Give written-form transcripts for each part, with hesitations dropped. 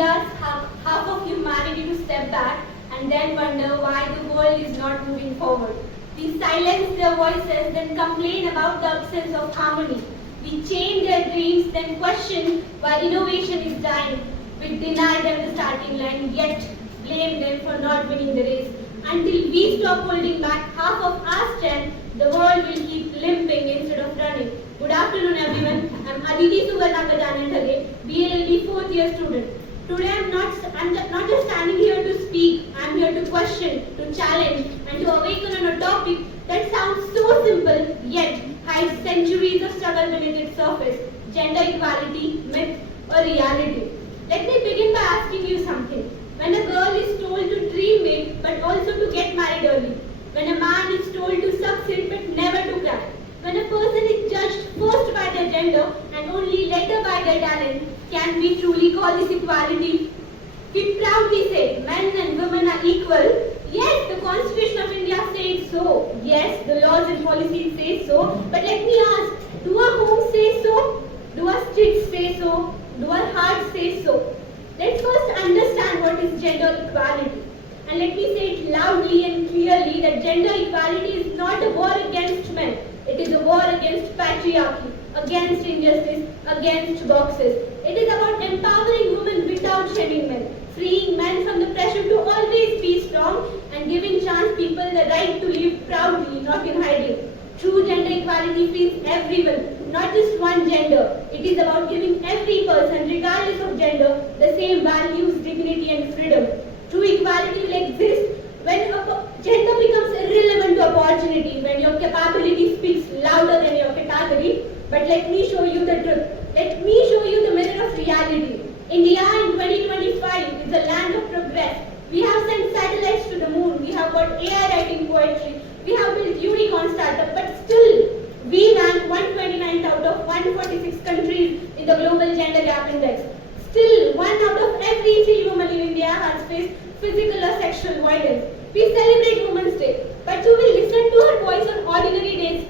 ask half of humanity to step back and then wonder why the world is not moving forward. We silence their voices, then complain about the absence of harmony. We chain their dreams, then question why innovation is dying. We deny them the starting line, yet blame them for not winning the race. Until we stop holding back half of our strength, the world will keep limping instead of running. Good afternoon, everyone. I'm Aditi Suvarnakajanandhage, BLLB 4th year student. Today I'm not just standing here to speak. I'm here to question, to challenge, and to awaken on a topic that sounds so simple yet hides centuries of struggle beneath its surface: gender equality, myth or reality. Let me begin by asking you something. When a girl is told to dream big but also to get married early, when a man is told to succeed but never to cry, when a person is judged first by their gender and only later by their talent, can we truly call this equality? We proudly say men and women are equal. Yes, the Constitution of India says so. Yes, the laws and policies say so. But let me ask, do our homes say so? Do our streets say so? Do our hearts say so? Let's first understand what is gender equality. And let me say it loudly and clearly that gender equality is not a war against men. It is a war against patriarchy, against injustice, against boxes. It is about empowering women without shaming men, freeing men from the pressure to always be strong, and giving trans people the right to live proudly, not in hiding. True gender equality frees everyone, not just one gender. It is about giving every person, regardless of gender, the same values, dignity and freedom. True equality will exist when gender becomes irrelevant to opportunity, when your capability speaks louder than your category. But let me show you the truth. Let me show you the mirror of reality. India in 2025 is a land of progress. We have sent satellites to the moon. We have got AI writing poetry. We have built unicorn startup. But still, we rank 129th out of 146 countries in the Global Gender Gap Index. Still, 1 out of every 3 women in India has faced physical or sexual violence. We celebrate Women's Day, but you will listen to her voice on ordinary days.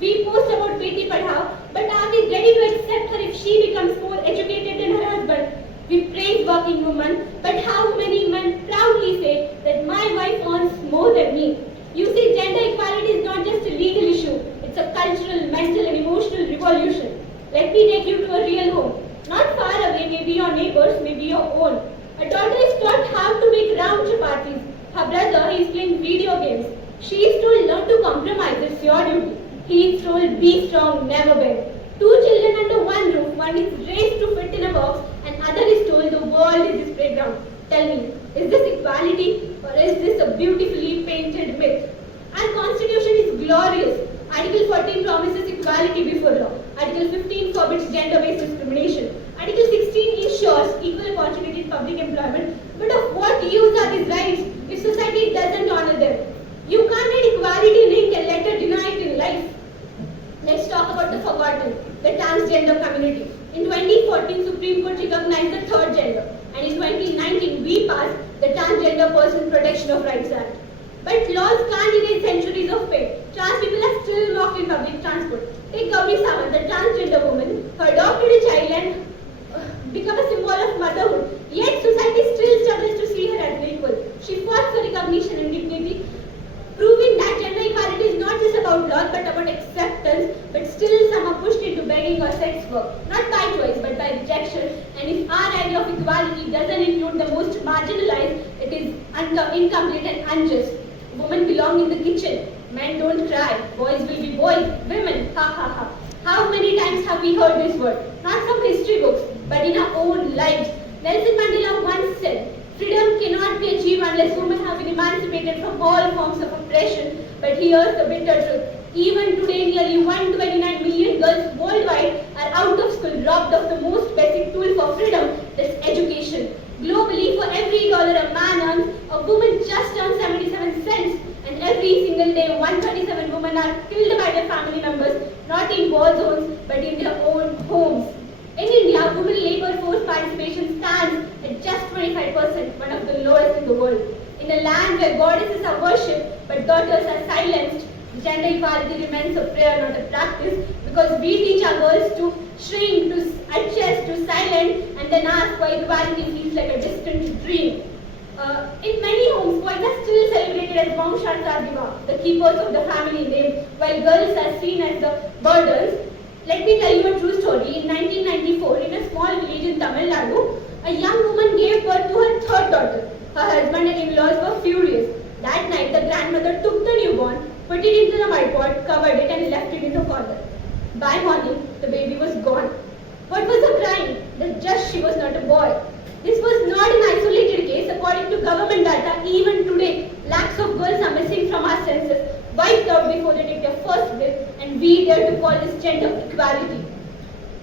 We post about Beti Padhao, but are we ready to accept her if she becomes more educated than her husband? We praise working women, but how many men proudly say that my wife earns more than me? You see, gender equality is not just a legal issue, it's a cultural, mental and emotional revolution. Let me take you to a real home. Not far away, maybe your neighbors, maybe your own. A daughter is taught how to make round chapatis. Her brother is playing video games. She is told not to compromise, it's your duty. He is told be strong, never beg. 2 children under one roof, one is raised to fit in a box and other is told the world is his playground. Tell me, is this equality or is this a beautifully painted myth? Our constitution is glorious. Article 14 promises equality before law. Article 15 forbids gender-based discrimination. Article 16 ensures equal opportunity in public employment. But of what use are these rights if society doesn't honor them? You can't read equality in ink and later deny it in life. Let's talk about the forgotten, the transgender community. In 2014, Supreme Court recognized the third gender. And in 2019, we passed the Transgender Person Protection of Rights Act. But laws can't erase centuries of pain. Trans people are still mocked in public transport. Take Gauri Sawant, the transgender woman, who adopted a child and become a symbol of motherhood. Yet society still struggles to see her as an equal. She fought for recognition and dignity, proving that gender equality is not just about laws but about acceptance. But still some are pushed into begging or sex work, not by choice but by rejection. And if our idea of equality doesn't include the most marginalized, it is incomplete and unjust. Women belong in the kitchen. Men don't cry. Boys will be boys. Women, ha ha ha. How many times have we heard this word? Not from history books, but in our own lives. Nelson Mandela once said, freedom cannot be achieved unless women have been emancipated from all forms of oppression. But here's the bitter truth. Even today, nearly 129 million girls worldwide are out of school, robbed of the most basic tool for freedom, that's education. Globally, for every dollar a man earns, a woman just earns 77 cents. And every single day, 137 women are killed by their family members, not in war zones, but in their own homes. In India, women labor force participation stands at just 25%, one of the lowest in the world. In a land where goddesses are worshipped, but daughters are silenced, gender equality remains a prayer, not a practice, because we teach our girls to shrink, to adjust, to silent, and then ask why equality feels like a distant dream. In many homes, boys are still celebrated as Vamshantadiva, the keepers of the family name, while girls are seen as the burdens. Let me tell you a true story. In 1994, in a small village in Tamil Nadu, a young woman gave birth to her third daughter. Her husband and in-laws were furious. That night, the grandmother took the newborn, put it into the mud pot, covered it, and left it in the corner. By morning, the baby was gone. What was the crime? That just she was not a boy. This was not an isolated case. According to government data, even today, lakhs of girls are missing from our census, wiped out before they take their first breath, and we dare to call this gender equality.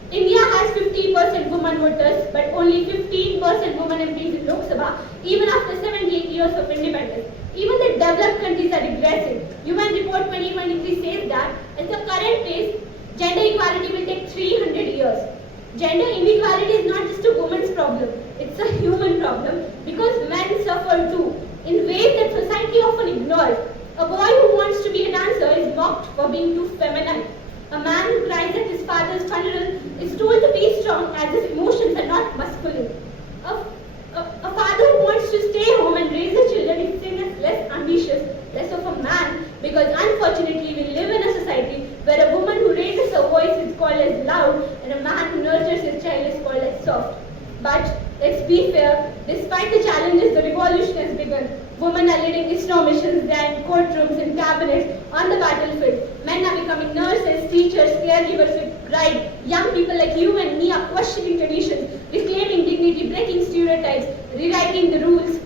India has 50% women voters, but only 15% women MPs in Lok Sabha, even after 78 years of independence. Even the developed countries are regressing. UN Report 2023 says that at the current pace, gender equality will take 300 years. Gender inequality is not just a woman's problem, it's a human problem because men suffer too, in ways that society often ignores. A boy who wants to be a dancer is mocked for being too feminine. A man who cries at his father's funeral is told to be strong as his emotions are not masculine. A father who wants to stay home and raise his children is seen as less ambitious, less of a man, because unfortunately we live in a society where a woman who raises her voice is called as loud and a man who nurtures his child is called as soft. But let's be fair, despite the challenges, the revolution has begun. Women are leading ISRO missions, they're in courtrooms and cabinets, on the battlefield. Men are becoming nurses, teachers, caregivers with pride. Young people like you and me are questioning traditions, reclaiming dignity, breaking stereotypes, rewriting the rules.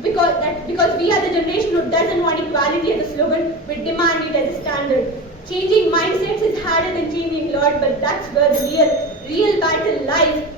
Because we are the generation who doesn't want equality as a slogan, we demand it as a standard. Changing mindsets is harder than changing laws, but that's where the real battle lies.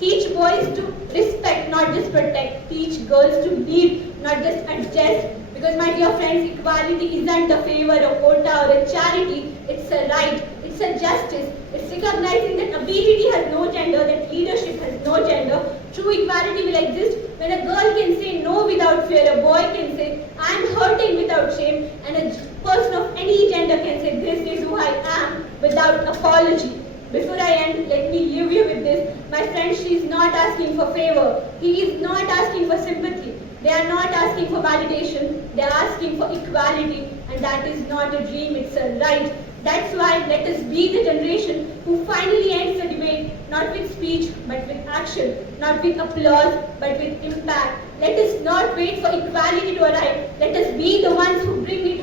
Teach boys to respect, not just protect. Teach girls to lead, not just adjust. Because my dear friends, equality isn't a favor, a quota, or a charity. It's a right. It's a justice. It's recognizing that ability has no gender, that leadership has no gender. True equality will exist when a girl can say no without fear, a boy can say I'm hurting without shame, and a person of any gender can say this is who I am without apology. Before I end, let me leave you with this. My friend, she is not asking for favor. He is not asking for sympathy. They are not asking for validation. They are asking for equality. And that is not a dream, it's a right. That's why let us be the generation who finally ends the debate, not with speech, but with action. Not with applause, but with impact. Let us not wait for equality to arrive. Let us be the ones who bring it